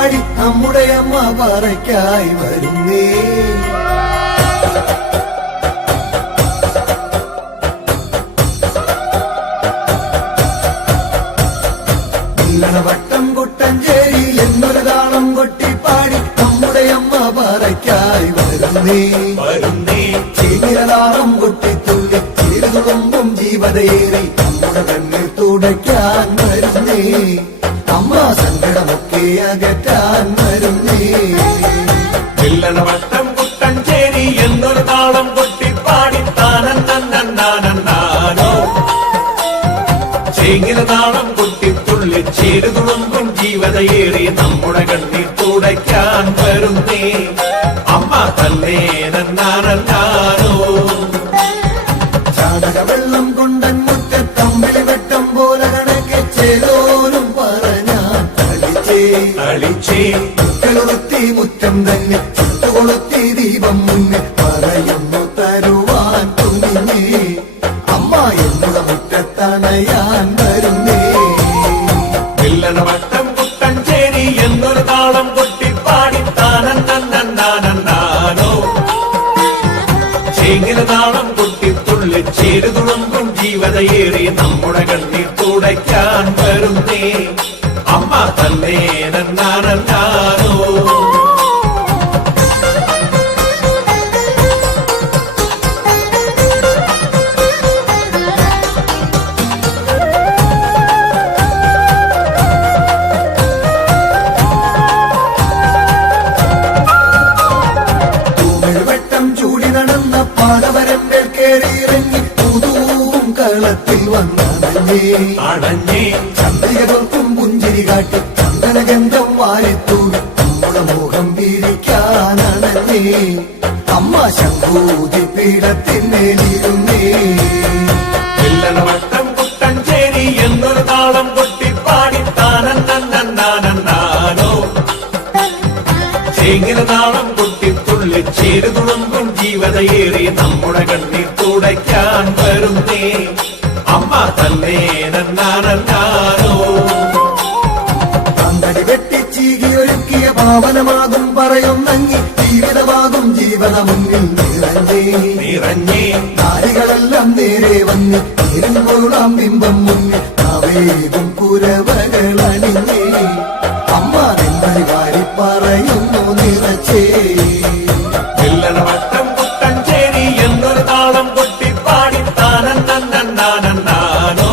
കൊട്ടിപ്പാടി നമ്മുടെ അമ്മ പറയ്ക്കായി വരുന്നേ. വട്ടം കുട്ടഞ്ചേരി എന്നൊരു താളം കൊട്ടിപ്പാടി നമ്മുടെ അമ്മ പറയ്ക്കായി വരുന്നേ. ചീനിരതാളം കൊട്ടിത്തുള്ളി ചീരുതുമ്പും ജീവതയേറി നമ്മുടെ കണ്ണിൽ തുടയ്ക്കാൻ വരുന്നേ. അമ്മ സങ്കടമൊക്കെ അകറ്റാൻ വരുന്നേ. വട്ടം കുട്ടഞ്ചേരി എന്നൊരു താളം കൊട്ടിപ്പാടി താനോ ചേങ്ങിരതാളം കൊട്ടിത്തുള്ളി ചേരുതുളുമ്പും ജീവതയേറി നമ്മുടെ കണ്ണീർ തുടയ്ക്കാൻ വരുന്നേ. അമ്മ തന്നേ നന്നാനോ. ചാടകവെള്ളം കൊണ്ടൻ മുറ്റത്തമ്പിളി വെട്ടം പോലെ കണക്കെ ചേലോരും പറഞ്ഞാൻ കളിച്ചേ മുറ്റലുറുത്തി മുറ്റം തന്നെ ചുട്ടുകൊളുത്തി ദീപം മുന്നിൽ പറയുന്നു തരുവാൻ തുനിഞ്ഞേ. അമ്മ എന്നുടെ മുറ്റത്തണയാൻ വരുന്നേ. വട്ടം കുട്ടഞ്ചേരി എന്നൊരു താളം കൊട്ടിപ്പാടി താനോ ചേങ്ങിരതാളം കൊട്ടിത്തുള്ളി ചേരുതുളുമ്പും ജീവതയേറി നമ്മുടെ കണ്ണീർ തുടയ്ക്കാൻ വരുന്നേ. അമ്മ തന്നേ നന്നാനോ. പാടവരമ്പേൽ കേറിയിറങ്ങി പുതുവും കളത്തിൽ വന്നണഞ്ഞേ. ചന്ദ്രികൾക്കും പുഞ്ചിരി കാട്ടി ചന്ദനഗന്ധം വാരിത്തൂടി നമ്മുടെ മോഹം വീഴിക്കാനണഞ്ഞേ. അമ്മ ശംഭൂതി പീഠത്തിന്മേലിരുന്നേ. വട്ടം കുട്ടഞ്ചേരി എന്നൊരു താളം കൊട്ടിപ്പാടി താനോ ചേങ്ങിരതാളം കൊട്ടിത്തുള്ളി ചേരുതുളുമ്പും ജീവതയേറി നമ്മുടെ കണ്ണീർ തുടയ്ക്കാൻ വരുന്നേ. അമ്മ തന്നേ നന്നാനോ. കണ്ടടി വെട്ടിച്ചീകി ഒരുക്കിയ പാവനമാകും പറയുന്നങ്ങി ജീവിതമാകും ജീവന മുന്നിൽ നിറഞ്ഞേ. നാരികളെല്ലാം നേരെ വന്നി ഇരുമ്പോളാം ബിംബം മുന്നിൽ നവേകും കുരവകളണിഞ്ഞേ. അമ്മ നെമ്പടി വാരി പറയുന്നു നിറച്ചേ. വട്ടം കുട്ടഞ്ചേരി എന്നൊരു താളം കൊട്ടിപ്പാടി താനോ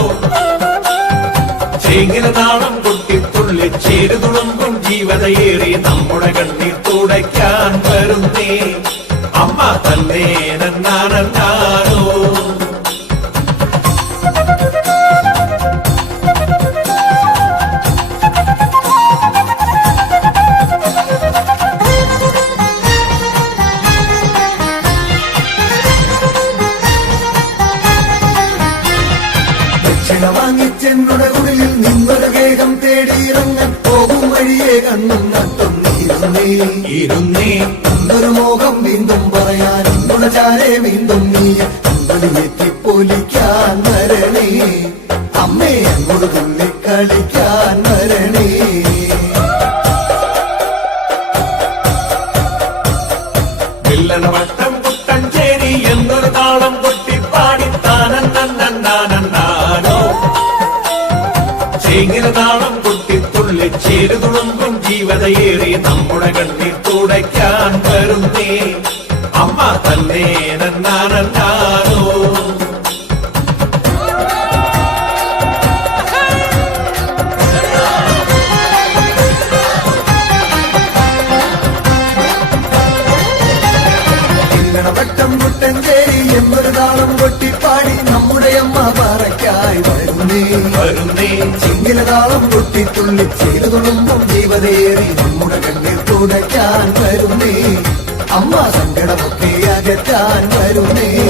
ചേങ്ങിരതാളം കൊട്ടിത്തുള്ളി ചേരുതുളുമ്പും ജീവതയേറി നമ്മുടെ കണ്ണീർ തുടയ്ക്കാൻ വരുന്നേ. അമ്മ തന്നേ നന്നാനോ. വാങ്ങിച്ചെന്നുടെ ഉള്ളിൽ നിന്നൊരു വേഗം തേടിയിറങ്ങാൻ പോകും വഴിയെ കണ്ണും നട്ടും ഇരുന്നേ. എന്തൊരു മോഹം വീണ്ടും പറയാൻ എന്നുടെ ചാരെ വീണ്ടും നീ എത്തിപ്പൊലിക്കാൻ വരണേ. അമ്മേ അങ്ങോട്ട് തുള്ളിക്കളിക്കാൻ വരണേ. വട്ടം കുട്ടഞ്ചേരി എന്നൊരു താളം കൊട്ടിപ്പാടി താനോ ചേങ്ങിരതാളം കൊട്ടിത്തുള്ളി ചേരുതുളുമ്പും ജീവതയേറി നമ്മുടെ കണ്ണീർ തുടയ്ക്കാൻ വരുന്നേ. അമ്മ തന്നേ നന്നാനോ. വട്ടം കുട്ടഞ്ചേരി എന്നൊരു താളം കൊട്ടിപ്പാടി നമ്മുടെ അമ്മ പറയ്ക്കായി വരുന്നേ. ചിങ്ങിലതാളം കൊട്ടിത്തുള്ളി ചെയ്തുതുളുമ്പും ജീവതേറി നമ്മുടെ കണ്ണിൽ തുടയ്ക്കാൻ വരുന്നേ. അമ്മ സങ്കടമൊക്കെ അകറ്റാൻ വരുന്നേ.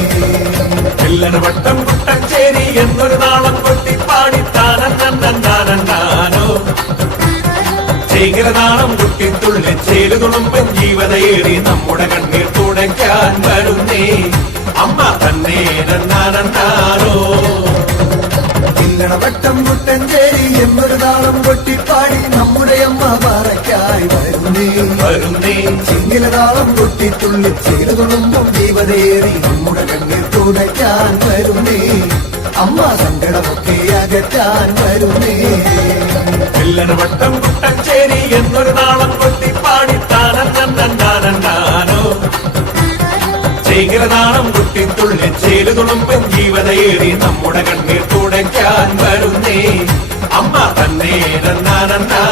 വട്ടം കുട്ടഞ്ചേരി എന്നൊരു താളം കൊട്ടിപ്പാടി താനോ ചേങ്ങിരതാളം കൊട്ടിത്തുള്ളി ചേരുതുളുമ്പും ജീവതയേറി നമ്മുടെ കണ്ണീർ തുടയ്ക്കാൻ വരുന്നേ. അമ്മ തന്നേ നന്നാനോ. വട്ടം കുട്ടഞ്ചേരി എന്നൊരു താളം കൊട്ടിപ്പാടി നമ്മുടെ അമ്മ പറയ്ക്ക തുണയായി വരുന്നേ വരുന്നേ ചിങ്ങിലതാളം കൊട്ടിത്തുള്ളി ചേരുതുളുമ്പും ദീപതേറി നമ്മുടെ കണ്ണീർ തുടയ്ക്കാൻ വരുന്നേ അമ്മ സങ്കടമൊക്കെ അകറ്റാൻ വരുന്നേ പിള്ളന വട്ടം കുട്ടഞ്ചേരി എന്നൊരു താളം കൊട്ടിപ്പാടി താനോ ചേകിരതാളം കുട്ടിത്തുള്ളി ചേരുതുളുമ്പൻ ജീവതയേറി നമ്മുടെ കണ്ണീർ തുടയ്ക്കാൻ വരുന്നേ അമ്മ തന്നെ നന്നാ